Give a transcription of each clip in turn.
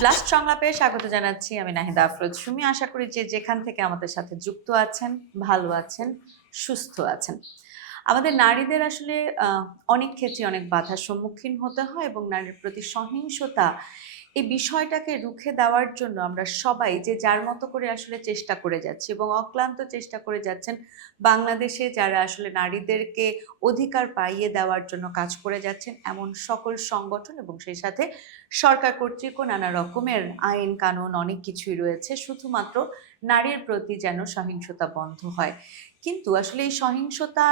Blast সংলাপে স্বাগত জানাচ্ছি আমি নাহিদা আফরোজ সুমি। আশা করি যে যেখান থেকে আমাদের সাথে যুক্ত আছেন ভালো আছেন, সুস্থ আছেন। আমাদের নারীদের আসলে অনেক ক্ষেত্রে অনেক বাধার সম্মুখীন হতে হয় এবং নারীর প্রতি সহিংসতা এই বিষয়টাকে রুখে দেওয়ার জন্য আমরা সবাই যে যার মতো করে আসলে চেষ্টা করে যাচ্ছি এবং অক্লান্ত চেষ্টা করে যাচ্ছেন। বাংলাদেশে যারা আসলে নারীদেরকে অধিকার পাইয়ে দেওয়ার জন্য কাজ করে যাচ্ছেন এমন সকল সংগঠন এবং সেই সাথে সরকার কর্তৃকও নানা রকমের আইন কানুন অনেক কিছুই রয়েছে শুধুমাত্র নারীর প্রতি যেন সহিংসতা বন্ধ হয়। কিন্তু আসলে এই সহিংসতা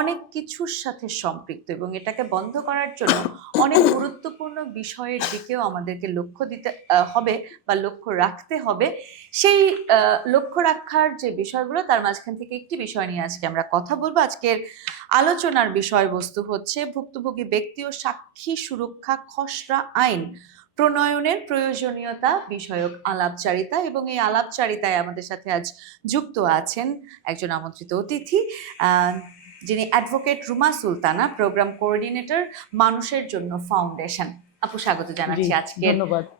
অনেক কিছুর সাথে সম্পৃক্ত এবং এটাকে বন্ধ করার জন্য অনেক গুরুত্বপূর্ণ বিষয়ের দিকেও আমাদেরকে লক্ষ্য দিতে হবে বা লক্ষ্য রাখতে হবে। সেই লক্ষ্য রাখার যে বিষয়গুলো তার মাঝখান থেকে একটি বিষয় নিয়ে আজকে আমরা কথা বলবো। আজকের আলোচনার বিষয়বস্তু হচ্ছে ভুক্তভোগী ব্যক্তি ও সাক্ষী সুরক্ষা খসড়া আইন প্রণয়নের প্রয়োজনীয়তা বিষয়ক আলাপচারিতা। এবং এই আলাপচারিতায় আমাদের সাথে আজ যুক্ত আছেন একজন আমন্ত্রিত অতিথি, যিনি advocate Ruma Sultana, programme coordinator মানুষের জন্য ফাউন্ডেশন। আপু স্বাগত জানাচ্ছি আজকে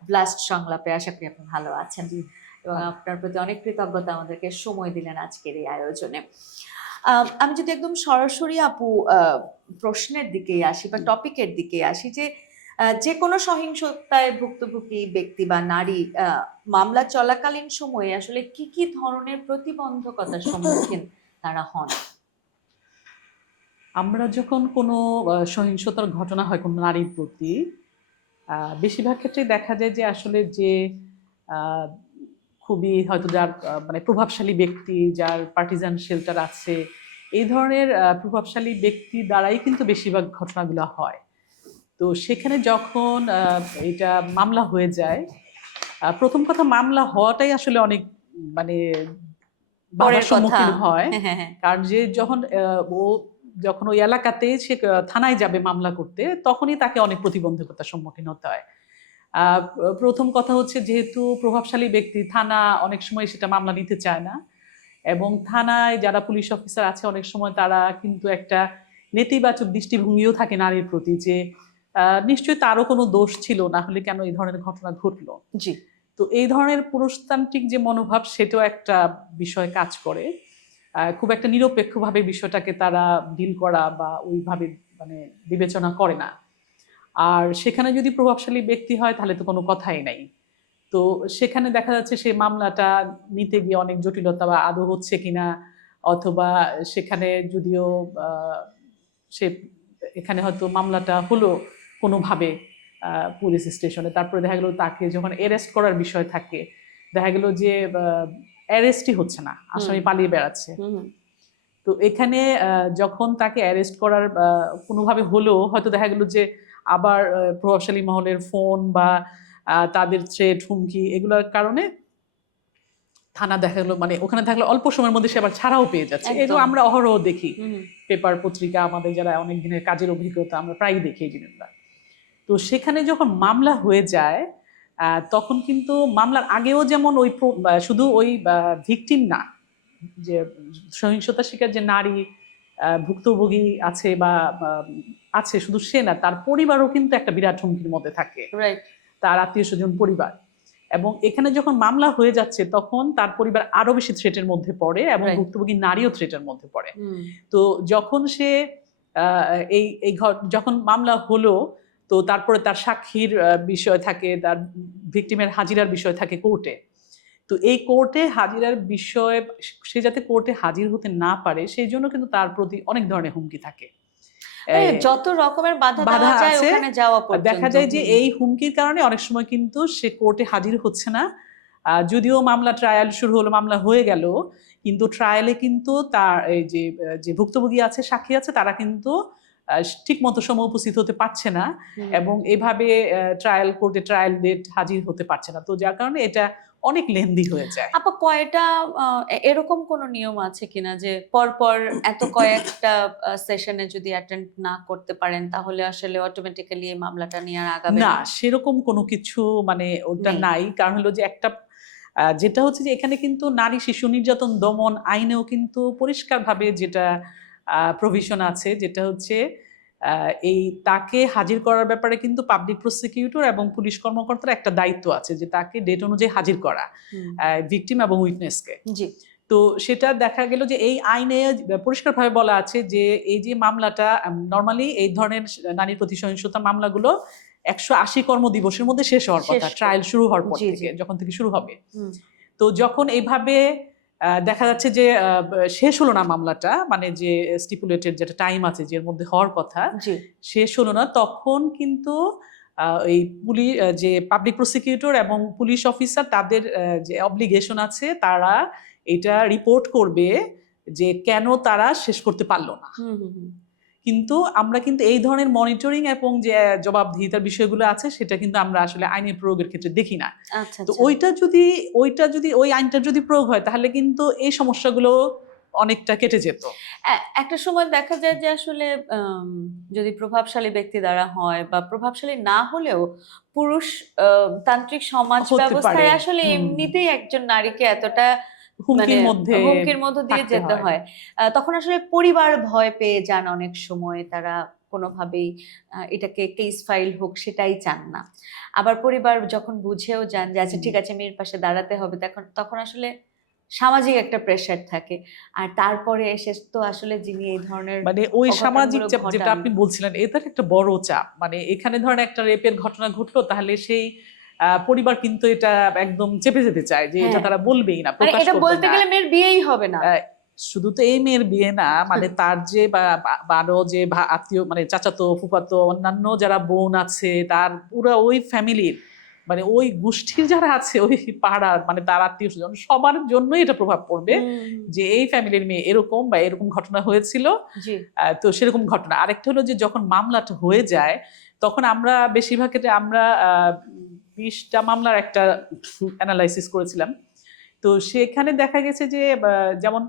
ব্লাস্ট সংলাপে। আশা করি আপনি ভালো আছেন এবং আপনার প্রতি অনেক কৃতজ্ঞতা আমাদেরকে সময় দিলেন আজকের এই আয়োজনে। আমি যদি একদম সরাসরি আপু প্রশ্নের দিকেই আসি বা টপিকের দিকে আসি, যে কোনো সহিংসতায় ভুক্তভোগী ব্যক্তি বা নারী মামলা চলাকালীন সময়ে আসলে কি কি ধরনের প্রতিবন্ধকতার সম্মুখীন তারা হন? আমরা যখন কোনো সহিংসতার ঘটনা হয় কোনো নারীর প্রতি, বেশিরভাগ ক্ষেত্রে দেখা যায় যে আসলে যে খুবই হয়তো যার মানে প্রভাবশালী ব্যক্তি, যার পার্টিজান শেল্টার আছে, এই ধরনের প্রভাবশালী ব্যক্তি দ্বারাই কিন্তু বেশিরভাগ ঘটনাগুলো হয়। তো সেখানে যখন এটা মামলা হয়ে যায়, প্রথম কথা মামলা হওয়াটাই আসলে অনেক মানে বাধার সম্মুখীন হয়। কারণ যে যখন ওই এলাকাতে সে থানায় যাবে মামলা করতে, তখনই তাকে অনেক প্রতিবন্ধকতার সম্মুখীন হতে হয়। প্রথম কথা হচ্ছে, যেহেতু প্রভাবশালী ব্যক্তি, থানা অনেক সময় সেটা মামলা নিতে চায় না, এবং থানায় যারা পুলিশ অফিসার আছে অনেক সময় তারা কিন্তু একটা নেতিবাচক দৃষ্টিভঙ্গিও থাকে নারীর প্রতি, যে নিশ্চয়ই তারও কোনো দোষ ছিল, না হলে কেন এই ধরনের ঘটনা ঘটলো। জি। তো এই ধরনের পুরুষতান্ত্রিক যে মনোভাব, সেটাও একটা বিষয় কাজ করে। খুব একটা নিরপেক্ষভাবে বিষয়টাকে তারা ডিল করা বা ওইভাবে মানে বিবেচনা করে না। আর সেখানে যদি প্রভাবশালী ব্যক্তি হয় তাহলে তো কোনো কথাই নাই। তো সেখানে দেখা যাচ্ছে সেই মামলাটা নিতে গিয়ে অনেক জটিলতা, বা আদৌ হচ্ছে কিনা, অথবা সেখানে যদিও সে এখানে হয়তো মামলাটা হলো কোনোভাবে পুলিশ স্টেশনে, তারপরে দেখা গেল তাকে যখন অ্যারেস্ট করার বিষয় থাকে, দেখা গেল যে অ্যারেস্টই হচ্ছে না, আসামি পালিয়ে বেড়াচ্ছে। তো এখানে যখন তাকে অ্যারেস্ট করার কোনোভাবে হলো, হয়তো দেখা গেল যে আবার প্রভাবশালী মহলের ফোন বা তাদের থ্রেট, হুমকি, এগুলোর কারণে থানা দেখা গেলো মানে ওখানে থাকলে অল্প সময়ের মধ্যে সে আবার ছাড়াও পেয়ে যাচ্ছে। এগুলো আমরা অহরহ দেখি, পেপার পত্রিকা, আমাদের যারা অনেক দিনের কাজের অভিজ্ঞতা, আমরা প্রায়ই দেখি এই জিনিসগুলো। তো সেখানে যখন মামলা হয়ে যায়, তখন কিন্তু মামলার আগেও যেমন ওই শুধু ওই ভিকটিম না, যে সহিংসতা শিকার যে নারী ভুক্তভোগী আছে বা আছে, শুধু সে না, তার পরিবারও কিন্তু একটা বিরাট হুমকির মধ্যে থাকে, তার আত্মীয় স্বজন, পরিবার। এবং এখানে যখন মামলা হয়ে যাচ্ছে তখন তার পরিবার আরো বেশি থ্রেটের মধ্যে পড়ে, এবং ভুক্তভোগী নারীও থ্রেটের মধ্যে পড়ে। তো যখন সে যখন মামলা হলো, তো তারপরে তার সাক্ষীর বিষয় থাকে, তার ভিকটিমের হাজিরার বিষয় থাকে কোর্টে। তো এই কোর্টে হাজিরার বিষয়ে সে যাতে কোর্টে হাজির হতে না পারে, সেই জন্য কিন্তু তার প্রতি অনেক ধরনের হুমকি থাকে, যত রকমের বাধা আছে ওখানে যাওয়া পর্যন্ত। দেখা যায় যে এই হুমকির কারণে অনেক সময় কিন্তু সে কোর্টে হাজির হচ্ছে না। যদিও মামলা ট্রায়াল শুরু হলো, মামলা হয়ে গেল, কিন্তু ট্রায়ালে কিন্তু তার এই যে ভুক্তভোগী আছে, সাক্ষী আছে, তারা কিন্তু ঠিক মতো সময় উপস্থিত হতে পারছে না, এবং এভাবে কোর্টে ট্রায়াল ডেট হাজির হতে পারছে না। তো যার কারণে এটা অনেক লেন্দি হয়ে যায়। আপা, কয়টা এরকম কোন নিয়ম আছে কিনা যে পরপর এত কয়েকটা সেশনে যদি অ্যাটেন্ড না করতে পারেন তাহলে আসলে অটোমেটিক্যালি এই মামলাটা নিয়ে আর আগাবে না? সেরকম কোনো কিছু মানে ওটা নাই। কারণ হলো যে একটা যেটা হচ্ছে যে এখানে কিন্তু নারী শিশু নির্যাতন দমন আইনেও কিন্তু পরিষ্কারভাবে যেটা প্রভিশন আছে, যেটা হচ্ছে এই তাকে হাজির করার ব্যাপারে কিন্তু পাবলিক প্রসিকিউটর এবং পুলিশ কর্মকর্তার একটা দায়িত্ব আছে যে তাকে ডেট অনুযায়ী হাজির করা ভিকটিম এবং উইটনেসকে। জি। তো সেটা দেখা গেল যে এই আইনে পরিষ্কারভাবে বলা আছে যে এই যে মামলাটা নরমালি এই ধরনের নারীর প্রতি সহিংসতা মামলাগুলো 180 কর্মদিবসের মধ্যে শেষ হওয়ার কথা, ট্রায়াল শুরু হওয়ার পর থেকে, যখন থেকে শুরু হবে। তো যখন এইভাবে দেখা যাচ্ছে যে শেষ হলো না মামলাটা, মানে যে স্টিপুলেটেড যেটা টাইম আছে যে এর মধ্যে হওয়ার কথা শেষ হলো না, তখন কিন্তু এই পুলিশ যে পাবলিক প্রসিকিউটর এবং পুলিশ অফিসার তাদের যে অব্লিগেশন আছে তারা এটা রিপোর্ট করবে যে কেন তারা শেষ করতে পারলো না। কিন্তু আমরা কিন্তু এই ধরনের মনিটরিং এবং যে জবাবদিহিতার বিষয়গুলো আছে সেটা কিন্তু আমরা আসলে আইনের প্রয়োগের ক্ষেত্রে দেখি না। তো ওইটা যদি ওই আইনটা যদি প্রয়োগ হয় তাহলে কিন্তু এই সমস্যাগুলো অনেকটা কেটে যেত। একটা সময় দেখা যায় যে আসলে যদি প্রভাবশালী ব্যক্তি দ্বারা হয় বা প্রভাবশালী না হলেও পুরুষ তান্ত্রিক সমাজ ব্যবস্থায় আসলে এমনিতেই একজন নারীকে এতটা হুমকির মধ্যে দিয়ে যেতে হয়, তখন আসলে পরিবার ভয় পেয়ে যান অনেক সময়, তারা কোনোভাবেই এটাকে কেস ফাইল হোক সেটাই চান না। আবার পরিবার যখন বুঝেও যান যে আচ্ছা ঠিক আছে মেয়ের পাশে দাঁড়াতে হবে, তখন আসলে সামাজিক একটা প্রেশার থাকে। আর তারপরে এসে তো আসলে যিনি এই ধরনের মানে ওই সামাজিক চাপ যেটা আপনি বলছিলেন এটার একটা বড় চাপ, মানে এখানে ধরেন একটা রেপের ঘটনা ঘটলো তাহলে সেই পরিবার কিন্তু এটা একদম চেপে যেতে চায় যে এটা তারা বলবেই না, প্রকাশ করবে না। বলতে গেলে মেয়ের বিয়েই হবে না। শুধু তো এই মেয়ের বিয়ে না, মানে তার যে বারো যে আত্মীয় মানে চাচাতো ফুফাতো অন্যান্য যারা বোন আছে তার পুরো ওই ফ্যামিলির মানে ওই গোষ্ঠীর যারা আছে ওই পাড়ার মানে তার আত্মীয় স্বজন সবার জন্য এটা প্রভাব পড়বে যে এই ফ্যামিলির মেয়ে এরকম বা এরকম ঘটনা হয়েছিল। তো সেরকম ঘটনা। আরেকটা হলো যে যখন মামলাটা হয়ে যায় তখন আমরা বেশিরভাগ ক্ষেত্রে আমরা 20টা মামলার একটা অ্যানালাইসিস করেছিলাম। তো সেখানে দেখা গেছে যে যেমন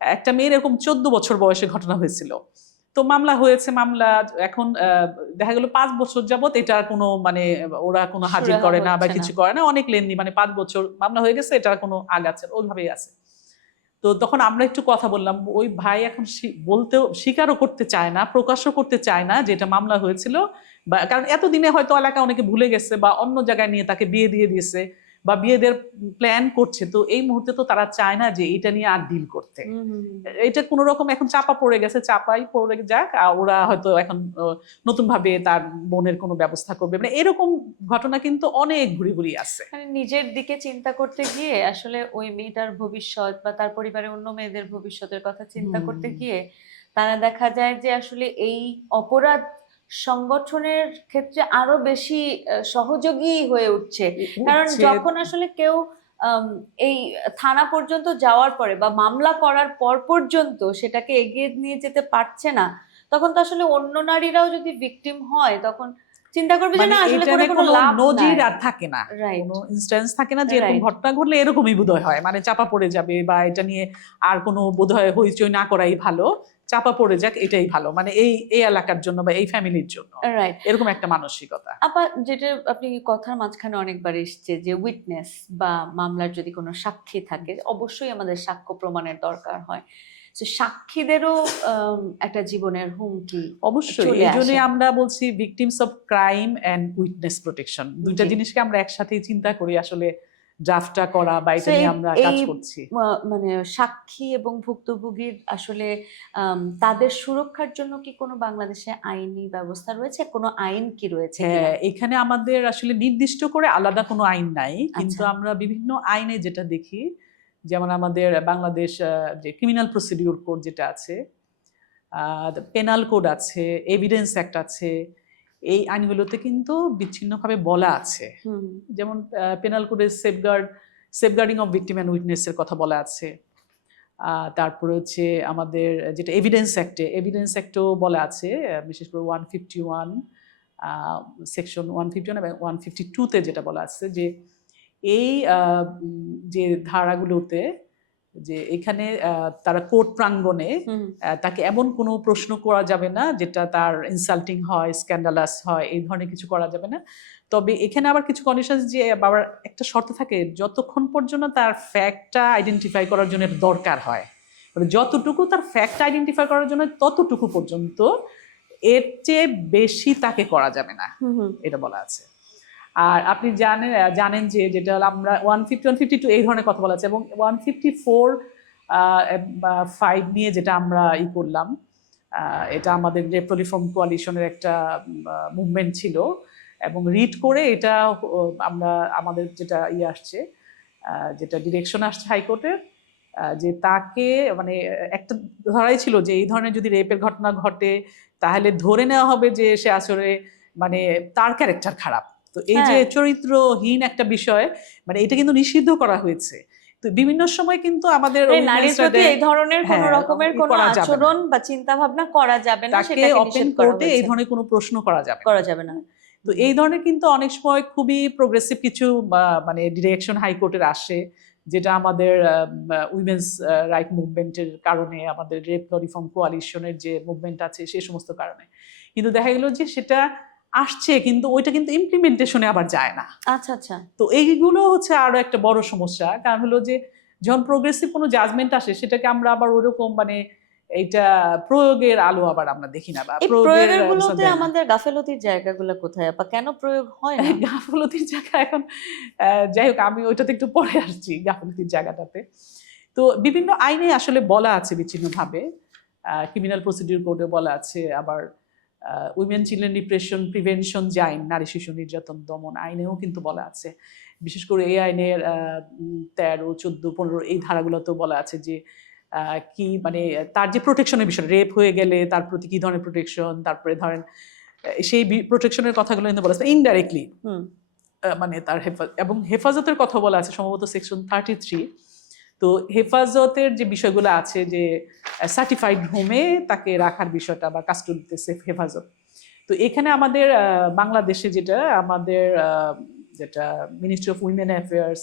একটা মেয়ের এরকম 14 বছর বয়সে ঘটনা হয়েছিল, তো মামলা হয়েছে, মামলা এখন দেখা গেল 5 বছর যাবত এটা কোনো মানে ওরা কোনো হাজির করে না বা কিছু করে না, অনেক লেননি, মানে 5 বছর মামলা হয়ে গেছে, এটার কোনো আগাচ্ছে ওইভাবেই আছে। তো তখন আমরা একটু কথা বললাম, ওই ভাই এখন বলতেও স্বীকারও করতে চায় না, প্রকাশও করতে চায় না যে এটা মামলা হয়েছিল, বা কারণ এতদিনে হয়তো এলাকা অনেকে ভুলে গেছে বা অন্য জায়গায় নিয়ে তাকে বিয়ে দিয়ে দিয়েছে বা বিয়েদের প্ল্যান করছে, তো এই মুহূর্তে তো তারা চায় না যে এটা নিয়ে আর ডিল করতে। এটা কোনো রকম এখন চাপা পড়ে গেছে, চাপাই পড়ে যাক, ওরা হয়তো এখন নতুন ভাবে তার বোনের কোনো ব্যবস্থা করবে, মানে এরকম ঘটনা কিন্তু অনেক ঘুরি ঘুরি আছে। নিজের দিকে চিন্তা করতে গিয়ে আসলে ওই মেয়েটার ভবিষ্যৎ বা তার পরিবারের অন্য মেয়েদের ভবিষ্যতের কথা চিন্তা করতে গিয়ে তারা দেখা যায় যে আসলে এই অপরাধ সংগঠনের ক্ষেত্রে আরো বেশি সহযোগী হয়ে উঠছে। কারণ যখন আসলে কেউ এই থানা পর্যন্ত যাওয়ার পরে বা মামলা করার পর পর্যন্ত সেটাকে এগিয়ে নিয়ে যেতে পারছে না, তখন তো আসলে অন্য নারীরাও যদি ভিকটিম হয় তখন চিন্তা করবে যে না আসলে কোনো লাভ নজির আর থাকে না, কোনো ইনস্ট্যান্স থাকে না যে এরকম ঘটনা ঘটলে এরকমই বোধহয় হয়, মানে চাপা পড়ে যাবে বা এটা নিয়ে আর কোনো বোধহয় হইচই না করাই ভালো, চাপা পড়ে যাক এটাই ভালো, মানে এই এলাকার জন্য বা এই ফ্যামিলির জন্য, এরকম একটা মানসিকতা। আবার যেটা আপনি কথার মাঝখানে অনেকবার এসছে যে উইটনেস বা মামলার যদি কোনো সাক্ষী থাকে অবশ্যই আমাদের সাক্ষ্য প্রমাণের দরকার হয়, সাক্ষীদেরও একটা জীবনের হুমকি অবশ্যই। এই জন্য আমরা বলছি victims of crime and witness protection, দুইটা জিনিসকে আমরা একসাথেই চিন্তা করি আসলে ড্রাফটটা করা বা এটা নিয়ে আমরা কাজ করছি। মানে সাক্ষী এবং ভুক্তভোগীর আসলে তাদের সুরক্ষার জন্য কি কোনো বাংলাদেশে আইনি ব্যবস্থা রয়েছে, কোনো আইন কি রয়েছে? হ্যাঁ, এখানে আমাদের আসলে নির্দিষ্ট করে আলাদা কোনো আইন নাই, কিন্তু আমরা বিভিন্ন আইনে যেটা দেখি, যেমন আমাদের বাংলাদেশ যে ক্রিমিনাল প্রসিডিউর কোড যেটা আছে, পেনাল কোড আছে, এভিডেন্স অ্যাক্ট আছে, এই আইনগুলোতে কিন্তু বিচ্ছিন্নভাবে বলা আছে। যেমন পেনাল কোডে সেফগার্ডিং অফ ভিকটিম অ্যান্ড উইটনেসের কথা বলা আছে, তারপরে হচ্ছে আমাদের যেটা এভিডেন্স অ্যাক্টেও বলা আছে, বিশেষ করে 151 সেকশন 151 এবং 152-তে যেটা বলা আছে যে এই যে ধারাগুলোতে যে এখানে তারা কোর্ট প্রাঙ্গণে তাকে এমন কোনো প্রশ্ন করা যাবে না যেটা তার ইনসাল্টিং হয়, স্ক্যান্ডালাস হয়, এই ধরনের কিছু করা যাবে না। তবে এখানে আবার কিছু কন্ডিশন যে আবার একটা শর্ত থাকে, যতক্ষণ পর্যন্ত তার ফ্যাক্টটা আইডেন্টিফাই করার জন্য দরকার হয়, মানে যতটুকু তার ফ্যাক্ট আইডেন্টিফাই করার জন্য ততটুকু পর্যন্ত এর চেয়ে বেশি তাকে করা যাবে না, হুম হুম এটা বলা আছে। আর আপনি জানেন যে যেটা হলো আমরা 150 152 এই ধরনের কথা বলা আছে, এবং 154 5 নিয়ে যেটা আমরা করলাম, এটা আমাদের রেপ রিফর্ম কোয়ালিশনের একটা মুভমেন্ট ছিল, এবং রিড করে এটা আমরা আমাদের যেটা আসছে, যেটা ডিরেকশন আসছে হাইকোর্টের, যে তাকে মানে একটা ধরাই ছিল যে এই ধরনের যদি রেপের ঘটনা ঘটে তাহলে ধরে নেওয়া হবে যে সে আসলে মানে তার ক্যারেক্টার খারাপ। তো এই যে হ্যাঁ। চরিত্রহীন একটা বিষয়, মানে এটা কিন্তু নিষিদ্ধ করা হয়েছে। তো বিভিন্ন সময় কিন্তু আমাদের নারীর প্রতি এই ধরনের কোন হ্যাঁ, রকমের কোনো করা যাবে না। আচরণ বা চিন্তা ভাবনা করা যাবে না, তাকে সেটাকে ওপেন নিষেধ করা কোর্টে এই হয়েছে, ধরনের কোনো প্রশ্ন করা যাবে করা যাবে না। তো এই ধরনের কিন্তু অনেক সময় খুবই প্রোগ্রেসিভ কিছু মানে ডিরেকশন হাইকোর্টের আসে, যেটা আমাদের উইমেন্স রাইট মুভমেন্টের কারণে, আমাদের রেপ ল রিফর্ম কোয়ালিশনের যে মুভমেন্ট আছে সেই সমস্ত কারণে। কিন্তু দেখা গেল যে সেটা আসছে কিন্তু ওইটা কিন্তু ইমপ্লিমেন্টেশনে আবার যায় না। আচ্ছা আচ্ছা। তো এইগুলো হচ্ছে আরো একটা বড় সমস্যা, কারণ হলো যে যখন প্রোগ্রেসিভ কোনো জাজমেন্ট আসে সেটাকে আমরা আবার ওরকম মানে এইটা প্রয়োগের আলো আবার আমরা দেখি না, বা এই প্রয়োগের প্রয়োগের answer গুলোতে দেয় না। আমাদের গাফেলতির জায়গাগুলো কোথায়, বা কেন প্রয়োগ হয় না? গাফলতির জায়গা এখন যাই হোক, আমি ওইটাতে একটু পরে আসছি গাফলতির জায়গাটাতে। তো বিভিন্ন আইনে আসলে বলা আছে বিচ্ছিন্নভাবে, ক্রিমিনাল প্রসিডিউর কোডে বলা আছে, আবার উইমেন চিলড্রেন ডিপ্রেশন প্রিভেনশন যে আইন, নারী শিশু নির্যাতন দমন আইনেও কিন্তু বলা আছে। বিশেষ করে এই আইনের 13, 14, 15 এই ধারাগুলোতেও বলা আছে যে কি মানে তার যে প্রোটেকশনের বিষয়, রেপ হয়ে গেলে তার প্রতি কি ধরনের প্রোটেকশন, তারপরে ধরেন সেই প্রোটেকশনের কথাগুলো কিন্তু বলা আছে ইনডাইরেক্টলি, মানে তার এবং হেফাজতের কথা বলা আছে সম্ভবত সেকশন 33। তো হেফাজতের যে বিষয়গুলো আছে, যে সার্টিফাইড হোমে তাকে রাখার বিষয়টা বা কাস্টডিতে সেফ হেফাজত। তো এখানে আমাদের বাংলাদেশে যেটা ministry of women affairs,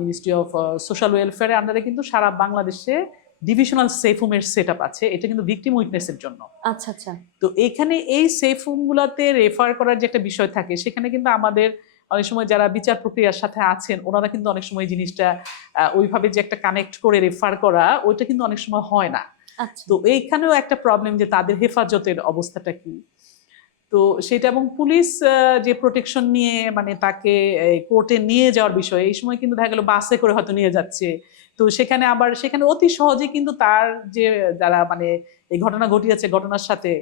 ministry of social ওয়েলফেয়ারের আন্ডারে কিন্তু সারা বাংলাদেশে ডিভিশনাল সেফ হোমের সেট আপ আছে, এটা কিন্তু ভিকটিম উইটনেসের জন্য। আচ্ছা আচ্ছা। তো এখানে এই সেফ হোমগুলোতে রেফার করার যে একটা বিষয় থাকে, সেখানে কিন্তু আমাদের অনেক সময় যারা বিচার প্রক্রিয়ার সাথে আছেন ওনারা কিন্তু অনেক সময় জিনিসটা ওইভাবে যে একটা কানেক্ট করে রেফার করা, ওইটা কিন্তু অনেক সময় হয় না। আচ্ছা। তো এইখানেও একটা প্রবলেম যে তাদের হেফাজতের অবস্থাটা কি, তো সেটা, এবং পুলিশ যে প্রোটেকশন নিয়ে মানে তাকে কোর্টে নিয়ে যাওয়ার বিষয়, এই সময় কিন্তু দেখা গেল বাসে করে হয়তো নিয়ে যাচ্ছে। তো সেখানে অতি সহজে কিন্তু তার যে যারা মানে এই ঘটনা ঘটিয়েছে, ঘটনার সাথে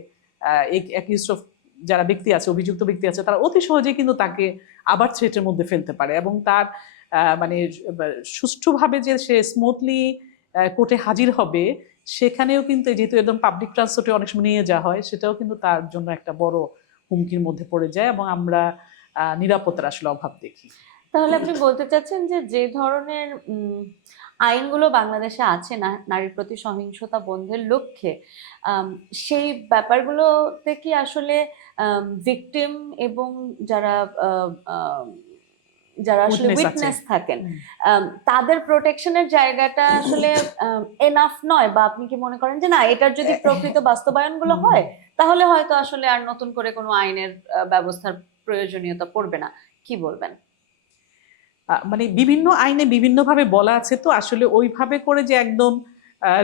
যারা ব্যক্তি আছে, অভিযুক্ত ব্যক্তি আছে, তারা অতি সহজে কিন্তু তাকে আবার থ্রেটের মধ্যে ফেলতে পারে, এবং তার মানে সুষ্ঠুভাবে যে সে স্মুথলি কোর্টে হাজির হবে, সেখানেও কিন্তু যেহেতু একদম পাবলিক ট্রান্সপোর্টে অনেক সময় নিয়ে যাওয়া হয়, সেটাও কিন্তু তার জন্য একটা বড় হুমকির মধ্যে পড়ে যায়, এবং আমরা নিরাপত্তার আসলে অভাব দেখি। তাহলে আপনি বলতে চাচ্ছেন যে যে ধরনের আইনগুলো বাংলাদেশে আছে না নারীর প্রতি সহিংসতা বন্ধের লক্ষ্যে, সেই ব্যাপারগুলোতে কি আসলে ভিকটিম এবং যারা আহ, আহ, যারা আসলে উইটনেস আছে, উইটনেস থাকেন, তাদের প্রোটেকশনের জায়গাটা আসলে এনাফ নয়, বা আপনি কি মনে করেন যে না, এটার যদি প্রকৃত বাস্তবায়নগুলো হয় তাহলে হয়তো আসলে আর নতুন করে কোনো আইনের ব্যবস্থার প্রয়োজনীয়তা পড়বে না? কি বলবেন? মানে বিভিন্ন আইনে বিভিন্নভাবে বলা আছে, তো আসলে ওইভাবে করে যে একদম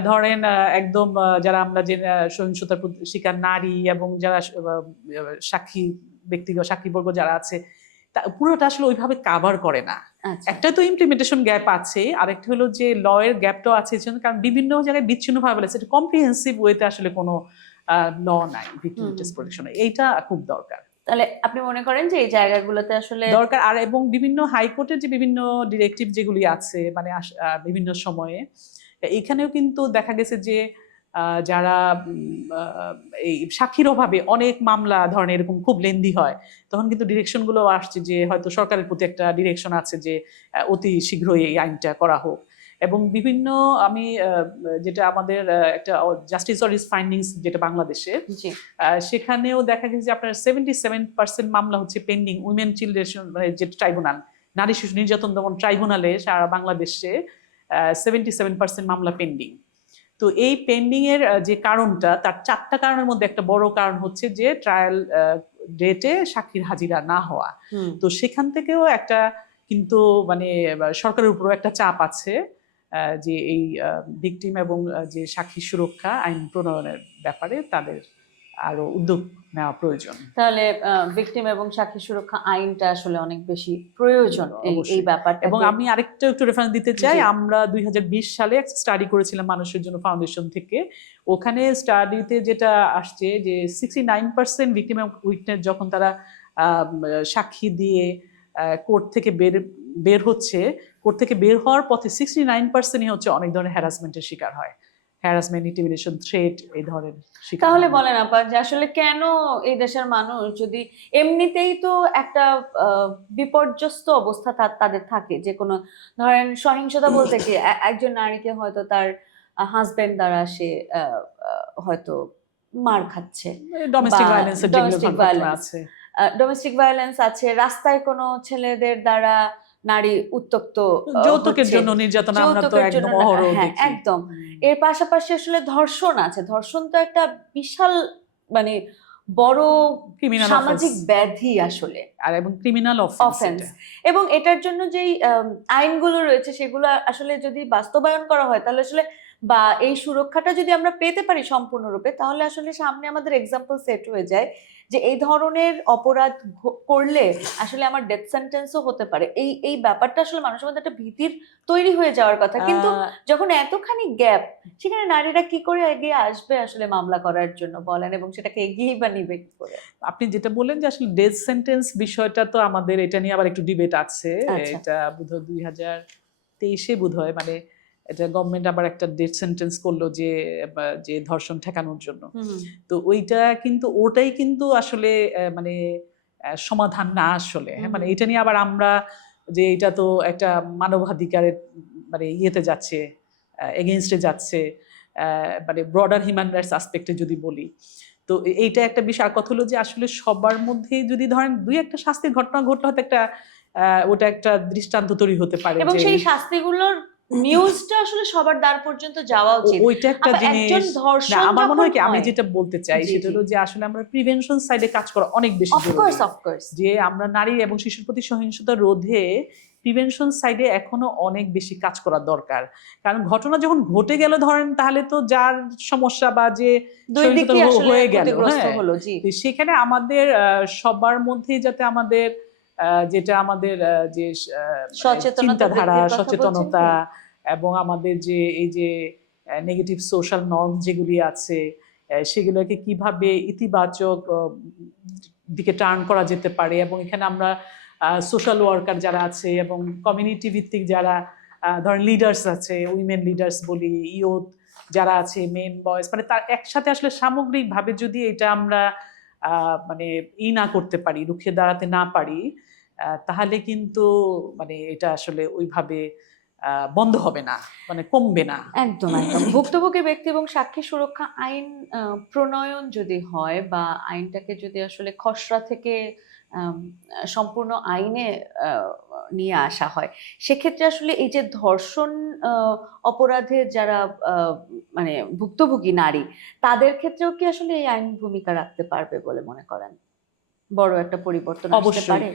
ধরেন একদম যারা আমরা যে সহিংসতার শিকার নারী এবং যারা সাক্ষী সাক্ষীবর্গ যারা আছে, পুরোটা আসলে ওইভাবে কাভার করে না। আচ্ছা। একটা তো ইমপ্লিমেন্টেশন গ্যাপ আছে, আরেকটা হলো যে ল এর গ্যাপটাও আছে, কারণ বিভিন্ন জায়গায় বিচ্ছিন্ন ভাবে বলেছে, কম্প্রিহেন্সিভ ওয়েতে আসলে কোনো ল নাই ভিকটিম প্রোটেকশন, এইটা খুব দরকার। তাহলে আপনি মনে করেন যে এই জায়গাগুলোতে আসলে দরকার। আর এবং বিভিন্ন হাইকোর্টের যে বিভিন্ন ডিরেক্টিভ যেগুলি আছে মানে বিভিন্ন সময়ে, এখানেও কিন্তু দেখা গেছে যে যারা এই সাক্ষীর অভাবে অনেক মামলা ধরেন এরকম খুব লেন্দি হয়, তখন কিন্তু ডিরেকশনগুলো আসছে যে হয়তো সরকারের প্রতি একটা ডিরেকশন আছে যে অতি শীঘ্রই এই আইনটা করা হোক। এবং বিভিন্ন আমি যেটা আমাদের একটা জাস্টিস অর ইজ ফাইন্ডিংস যেটা বাংলাদেশে, সেখানেও দেখা গেছে যে আপনার 77% মামলা হচ্ছে পেন্ডিং উইমেন চিলড্রেন যে ট্রাইব্যুনাল, নারী শিশু নির্যাতন দমন ট্রাইব্যুনালে সারা বাংলাদেশে 77% মামলা পেন্ডিং। তো এই পেন্ডিং এর যে কারণটা, তার 4টা কারণের মধ্যে একটা বড় কারণ হচ্ছে যে ট্রায়াল ডেটে সাক্ষীর হাজিরা না হওয়া। তো সেখান থেকেও একটা কিন্তু মানে সরকারের উপরও একটা চাপ আছে যে এই ভিকটিম এবং যে সাক্ষী সুরক্ষা আইন প্রণয়নের ব্যাপারে তাদের আরো উদ্যোগ নেওয়া প্রয়োজন। তাহলে ভিকটিম এবং সাক্ষী সুরক্ষা আইনটা আসলে অনেক বেশি প্রয়োজন এই ব্যাপারটা। এবং আমি আরেকটা একটু রেফারেন্স দিতে চাই, আমরা 2020 সালে একটা স্টাডি করেছিলাম মানুষের জন্য ফাউন্ডেশন থেকে। ওখানে স্টাডিতে যেটা আসছে যে 69% ভিকটিম এবং উইটনেস যখন তারা সাক্ষী দিয়ে কোর্ট থেকে বের হচ্ছে, কোর্ট থেকে বের হওয়ার পথে 69%ই হচ্ছে অনেক ধরনের হ্যারাসমেন্টের শিকার হয়, হ্যারাসমেন্ট, ইন্টিমিডেশন, থ্রেট, এই ধরনের শিকার। তাহলে বলেন আপা যে আসলে কেন এই দেশের মানুষ, যদি এমনিতেই তো একটা বিপর্যস্ত অবস্থা তাদের থাকে, যে কোনো ধরেন সহিংসতা বলতে কি একজন নারীকে হয়তো তার হাজবেন্ড দ্বারা সে হয়তো মার খাচ্ছে, ডোমেস্টিক ভায়োলেন্স আছে, রাস্তায় কোনো ছেলেদের দ্বারা নারী উত্তক্ত, যৌতুকের জন্য নির্যাতন, আমরা তো একদম অহরহ দেখি। একদম। এর পাশাপাশি আসলে ধর্ষণ আছে। ধর্ষণ তো একটা বিশাল মানে বড় সামাজিক ব্যাধি আসলে, আর এবং ক্রিমিনাল অফেন্স। এবং এটার জন্য যেই আইনগুলো রয়েছে সেগুলো আসলে যদি বাস্তবায়ন করা হয় তাহলে আসলে, বা এই সুরক্ষাটা যদি আমরা পেতে পারি সম্পূর্ণরূপে, তাহলে আসলে সামনে আমাদের এক্সাম্পল সেট হয়ে যায় যে এই ধরনের অপরাধ করলে আসলে আমার ডেথ সেন্টেন্সও হতে পারে। এই ব্যাপারটা আসলে মানুষের মধ্যে একটা ভীতির তৈরি হয়ে যাওয়ার কথা। কিন্তু যখন এতখানি গ্যাপ, সেখানে নারীরা কি করে এগিয়ে আসবে আসলে মামলা করার জন্য বলেন, এবং সেটাকে এগিয়েই বা নিবে কি করে? আপনি যেটা বললেন যে আসলে ডেথ সেন্টেন্স বিষয়টা, তো আমাদের এটা নিয়ে আবার একটু ডিবেট আছে। এটা বোধহয় 2023-এ বোধহয় মানে এটা গভর্নমেন্ট আবার একটা ডেথ সেন্টেন্স করলো যে ধর্ষণ ঠেকানোর জন্য। তো ওইটা কিন্তু ওটাই কিন্তু আসলে মানে সমাধান না আসলে। মানে এটা নিয়ে আবার আমরা যে এটা তো একটা মানবাধিকারের মানে ইয়েতে যাচ্ছে, এগেইনস্টে যাচ্ছে, মানে ব্রডার হিউম্যান রাইটস আসপেক্টে যদি বলি। তো এইটা একটা বিষয়। আর কথা হলো যে আসলে সবার মধ্যে যদি ধরেন দুই একটা শাস্তির ঘটনা ঘটলে হয়তো একটা ওটা একটা দৃষ্টান্ত তৈরি হতে পারে, এবং সেই শাস্তিগুলোর নিউজটা আসলে সবার দ্বার পর্যন্ত যাওয়া উচিত। ওইটা একটা জিনিস। আমার মনে হয় কি, আমি যেটা বলতে চাই সেটা হলো যে আসলে আমরা প্রিভেনশন সাইডে কাজ করা অনেক বেশি জরুরি। যে আমরা নারী এবং শিশুর প্রতি সহিংসতা রোধে প্রিভেনশন সাইডে এখনো অনেক বেশি কাজ করা দরকার। কারণ ঘটনা যখন ঘটে গেল ধরেন, তাহলে তো যার সমস্যা বা যে হয়ে গেল, সেখানে আমাদের সবার মধ্যেই যাতে আমাদের যেটা আমাদের যে চিন্তাধারা, সচেতনতা, এবং আমাদের যে এই যে নেগেটিভ সোশ্যাল নর্ম যেগুলি আছে সেগুলোকে কিভাবে ইতিবাচক দিকে টার্ন করা যেতে পারে। এবং এখানে আমরা সোশ্যাল ওয়ার্কার যারা আছে এবং কমিউনিটি ভিত্তিক যারা ধরেন লিডার্স আছে, উইমেন লিডার্স বলি, ইয়ুথ যারা আছে, মেন বয়েজ, মানে তার একসাথে আসলে সামগ্রিকভাবে যদি এটা আমরা মানে না করতে পারি, রুখে দাঁড়াতে না পারি, তাহলে কিন্তু মানে এটা আসলে ওইভাবে বন্ধ হবে না, মানে কমবে না। একদম একদম। ভুক্তভোগী ব্যক্তি এবং সাক্ষী সুরক্ষা আইন প্রণয়ন যদি হয়, বা আইনটাকে যদি আসলে খসড়া থেকে সম্পূর্ণ আইনে নিয়ে আসা হয়, সেক্ষেত্রে আসলে এই যে ধর্ষণ অপরাধের যারা মানে ভুক্তভোগী নারী, তাদের ক্ষেত্রেও কি আসলে এই আইন ভূমিকা রাখতে পারবে বলে মনে করেন? বড় একটা পরিবর্তন আসতে পারে?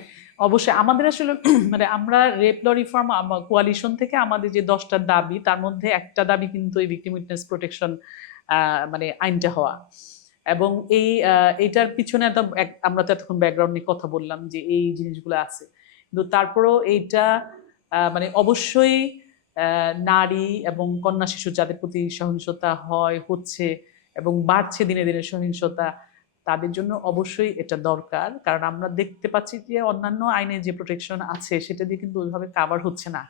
অবশ্যই। আমাদের আসলে মানে আমরা রেপ ল রিফর্ম কোয়ালিশন থেকে আমাদের যে 10টা দাবি, তার মধ্যে একটা দাবি কিন্তু এই ভিকটিম উইটনেস প্রোটেকশন মানে আইনটা হওয়া। এবং এইটার পিছনে আমরা তো এতক্ষণ ব্যাকগ্রাউন্ড নিয়ে কথা বললাম যে এই জিনিসগুলো আছে, কিন্তু তারপরেও এইটা মানে অবশ্যই নারী এবং কন্যা শিশু যাদের প্রতি সহিংসতা হচ্ছে এবং বাড়ছে দিনে দিনে সহিংসতা, তাদের জন্য অবশ্যই এটা দরকার। কারণ আমরা দেখতে পাচ্ছি যে অন্যান্য আইনে যে প্রোটেকশন আছে সেটা দিয়ে কিন্তু ওইভাবে কাভার হচ্ছে না।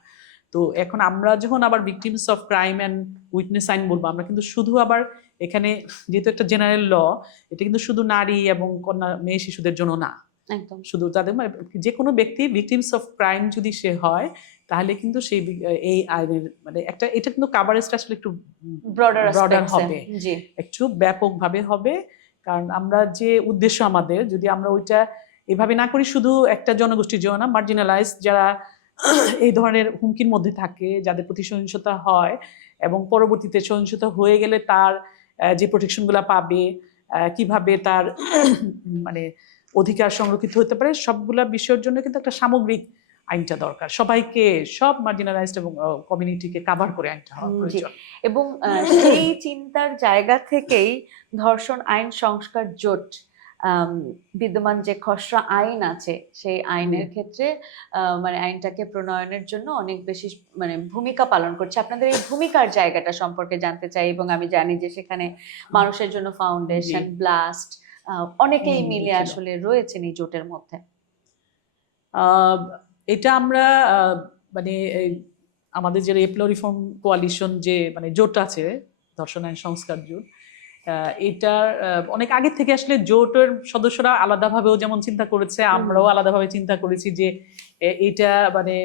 তো এখন আমরা যখন আবার victims of crime and witness আইন বলবো, আমরা কিন্তু শুধু আবার এখানে যেহেতু একটা জেনারেল ল, এটা কিন্তু শুধু নারী এবং কন্যা মেয়ে শিশুদের জন্য না, একদম শুধু তাদের যে কোনো ব্যক্তি ভিকটিমস অফ ক্রাইম যদি সে হয়, তাহলে কিন্তু সেই এই আইনের মানে একটা এটা কিন্তু কাভারেজটা আসলে একটু ব্রডার হবে, একটু ব্যাপকভাবে হবে। কারণ আমরা যে উদ্দেশ্য আমাদের, যদি আমরা ওইটা এভাবে না করি, শুধু একটা জনগোষ্ঠীর জন্য না, মার্জিনালাইজ যারা এই ধরনের হুমকির মধ্যে থাকে, যাদের প্রতি সহিংসতা হয় এবং পরবর্তীতে সহিংসতা হয়ে গেলে তার যে প্রোটেকশনগুলো পাবে, কিভাবে তার মানে অধিকার সংরক্ষিত হতে পারে, সবগুলা বিষয়ের জন্য কিন্তু একটা সামগ্রিক আইনটা দরকার, সবাইকে, সব মার্জিনালাইজড এবং কমিউনিটিকে কভার করে আইনটা হওয়া প্রয়োজন। এবং সেই চিন্তার জায়গা থেকেই ধর্ষণ আইন সংস্কার জোট বিদ্যমান যে খসড়া আইন আছে সেই আইনের ক্ষেত্রে মানে আইনটাকে প্রণয়নের জন্য অনেক বেশি মানে ভূমিকা পালন করছে। আপনাদের এই ভূমিকার জায়গাটা সম্পর্কে জানতে চাই, এবং আমি জানি যে সেখানে মানুষের জন্য ফাউন্ডেশন, ব্লাস্ট, অনেকেই মিলে আসলে রয়েছেন এই জোটের মধ্যে। এটা আমরা মানে আমাদের যে রেপ ল রিফর্ম কোয়ালিশন যে মানে জোট আছে, ধর্ষণ আইন সংস্কার জোট, এটা অনেক আগে থেকে আসলে জোটের সদস্যরা আলাদাভাবেও যেমন চিন্তা করেছে, আমরাও আলাদাভাবে চিন্তা করেছি যে এটা মানে,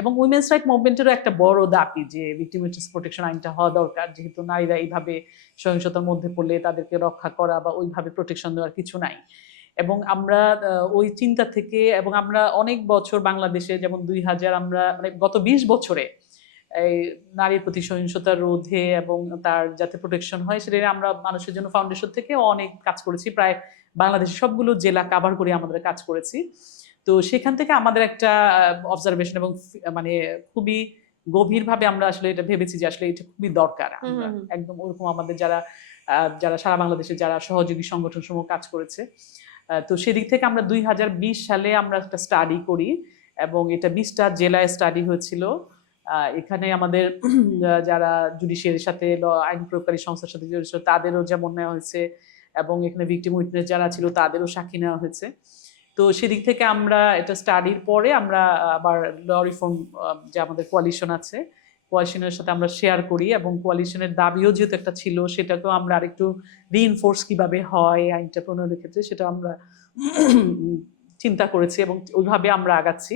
এবং উইমেন্স রাইট মুভমেন্টেরও একটা বড় দাবি যে ভিকটিম উইটনেস প্রোটেকশন আইনটা হওয়া দরকার, যেহেতু নারীরা এইভাবে সহিংসতার মধ্যে পড়লে তাদেরকে রক্ষা করা বা ওইভাবে প্রোটেকশন দেওয়ার কিছু নাই। এবং আমরা ওই চিন্তা থেকে, এবং আমরা অনেক বছর বাংলাদেশে যেমন 2000 আমরা মানে গত 20 বছরে এই নারীর প্রতি সহিংসতা রোধে এবং তার যাতে প্রোটেকশন হয় সেটা আমরা মানুষের জন্য ফাউন্ডেশন থেকে অনেক কাজ করেছি, প্রায় বাংলাদেশের সবগুলো জেলা কভার করে আমাদের কাজ করেছি। তো সেখান থেকে আমাদের একটা অবজারভেশন এবং মানে খুবই গভীরভাবে আমরা আসলে এটা ভেবেছি যে আসলে এটা খুবই দরকার। একদম ওরকম আমাদের যারা সারা বাংলাদেশে যারা সহযোগী সংগঠন সমূহ কাজ করেছে, তো সেদিক থেকে আমরা 2020 সালে আমরা একটা স্টাডি করি, এবং এটা 20টা জেলায় স্টাডি হয়েছিল। এখানে আমাদের যারা জুডিশিয়ারির সাথে আইন প্রয়োগকারী সংস্থার সাথে জড়িত তাদেরও যেমন নেওয়া হয়েছে, এবং এখানে ভিকটিম উইটনেস যারা ছিল তাদেরও সাক্ষী নেওয়া হয়েছে। তো সেদিক থেকে আমরা এটা স্টাডির পরে আমরা আবার ল রিফর্ম যে আমাদের কোয়ালিশন আছে, কোয়ালিশনের সাথে আমরা শেয়ার করি, এবং কোয়ালিশনের দাবিও যেহেতু একটা ছিল সেটাকেও আমরা আরেকটু রিইনফোর্স কিভাবে হয় আইনটা প্রণয়নের ক্ষেত্রে সেটা আমরা চিন্তা করেছি এবং ওইভাবে আমরা আগাচ্ছি।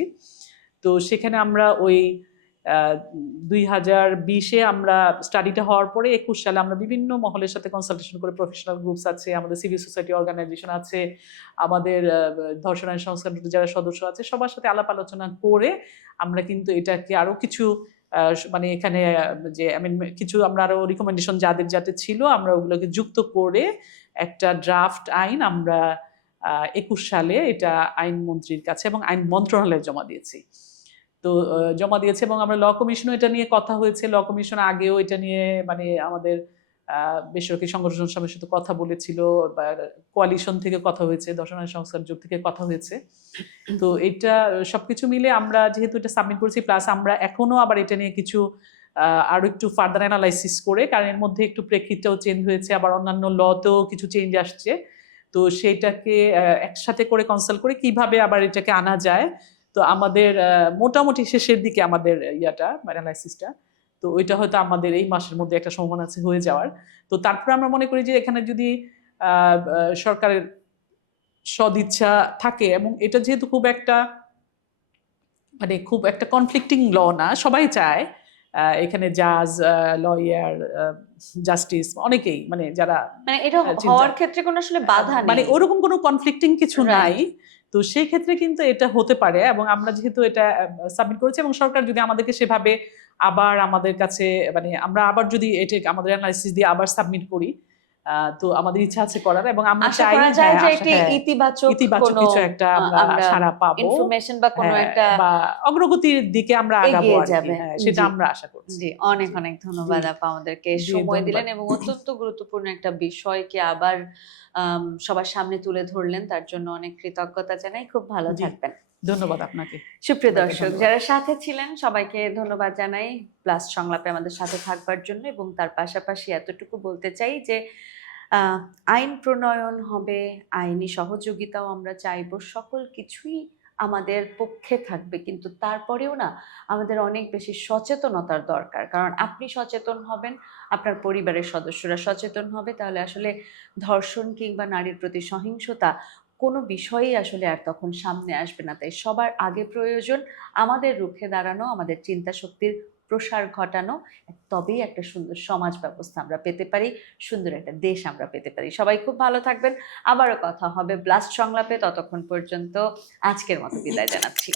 তো সেখানে আমরা ওই 2020-এ আমরা স্টাডিটা হওয়ার পরে 21 সালে আমরা বিভিন্ন মহলের সাথে কনসালটেশন করে, প্রফেশনাল গ্রুপস আছে, আমাদের সিভিল সোসাইটি অর্গানাইজেশন আছে, আমাদের ধর্ষণ আইন সংস্কার যারা সদস্য আছে, সবার সাথে আলাপ আলোচনা করে আমরা কিন্তু এটাকে আরো কিছু মানে এখানে যে কিছু আমরা আরো রিকমেন্ডেশন যাদের যাতে ছিল আমরা ওগুলোকে যুক্ত করে একটা ড্রাফট আইন আমরা 21 সালে এটা আইনমন্ত্রীর কাছে এবং আইন মন্ত্রণালয়ে জমা দিয়েছি। তো জমা দিয়েছে, এবং আমরা ল কমিশনও এটা নিয়ে কথা হয়েছে, ল কমিশন আগেও এটা নিয়ে মানে আমাদের বেসরকারি সংগঠন সবার সাথে কথা বলেছিল, বা কোয়ালিশন থেকে কথা হয়েছে, ধর্ষণ আইন সংস্কার জোট থেকে কথা হয়েছে। তো এটা সবকিছু মিলে আমরা যেহেতু এটা সাবমিট করেছি, প্লাস আমরা এখনো আবার এটা নিয়ে কিছু আরো একটু ফার্দার অ্যানালাইসিস করে, কারণ এর মধ্যে একটু প্রেক্ষিতটাও চেঞ্জ হয়েছে, আবার অন্যান্য লতেও কিছু চেঞ্জ আসছে, তো সেইটাকে একসাথে করে কনসাল্ট করে কিভাবে আবার এটাকে আনা যায়। তো আমাদের মোটামুটি শেষের দিকে আমাদের ইয়াটা অ্যানালাইসিসটা, তো ওইটা হয়তো আমাদের এই মাসের মধ্যে একটা সম্ভাবনা আছে হয়ে যাওয়ার। তো তারপরে আমরা মনে করি যে এখানে যদি সরকারের সদিচ্ছা থাকে, এবং এটা যেহেতু খুব একটা মানে খুব একটা কনফ্লিক্টিং ল না, সবাই চায় এখানে জাজ, লয়ার, জাস্টিস অনেকেই মানে যারা মানে এটা হওয়ার ক্ষেত্রে কোনো আসলে বাধা নেই, মানে ওরকম কোনো কনফ্লিক্টিং কিছু নাই। তো সেই ক্ষেত্রে কিন্তু এটা হতে পারে, এবং আমরা যেহেতু এটা সাবমিট করেছি এবং সরকার যদি আমাদেরকে সেভাবে আবার আমাদের কাছে মানে আমরা আবার যদি এটা আমাদের অ্যানালাইসিস দিয়ে আবার সাবমিট করি, তো আমাদের ইচ্ছা আছে করার, এবং আমরা চাই যে ইতিবাচক কিছু একটা আমরা সাড়া পাবো, ইনফরমেশন বা কোনো একটা বা অগ্রগতির দিকে আমরা আগাবো সেটা আমরা আশা করছি। জি, অনেক অনেক ধন্যবাদ আপা, আমাদেরকে সময় দিলেন এবং অত্যন্ত গুরুত্বপূর্ণ একটা বিষয়কে আবার সবার সামনে তুলে ধরলেন, তার জন্য অনেক কৃতজ্ঞতা জানাই। খুব ভালো থাকবেন। ধন্যবাদ আপনাকে। সুপ্রিয় দর্শক যারা সাথে ছিলেন সবাইকে ধন্যবাদ জানাই প্লাস সংলাপে আমাদের সাথে থাকবার জন্য, এবং তার পাশাপাশি এতটুকু বলতে চাই যে আইন প্রণয়ন হবে, আইনি সহযোগিতাও আমরা চাইব, সকল কিছুই আমাদের পক্ষে থাকবে, কিন্তু তারপরেও না আমাদের অনেক বেশি সচেতনতার দরকার। কারণ আপনি সচেতন হবেন, আপনার পরিবারের সদস্যরা সচেতন হবে, তাহলে আসলে ধর্ষণ কিংবা নারীর প্রতি সহিংসতা কোনো বিষয়ই আসলে আর তখন সামনে আসবে না। তাই সবার আগে প্রয়োজন আমাদের রুখে দাঁড়ানো, আমাদের চিন্তা শক্তির প্রসার ঘটানো, তবেই একটা সুন্দর সমাজ ব্যবস্থা আমরা পেতে পারি, সুন্দর একটা দেশ আমরা পেতে পারি। সবাই খুব ভালো থাকবেন, আবারও কথা হবে ব্লাস্ট সংলাপে। ততক্ষণ পর্যন্ত আজকের মতো বিদায় জানাচ্ছি।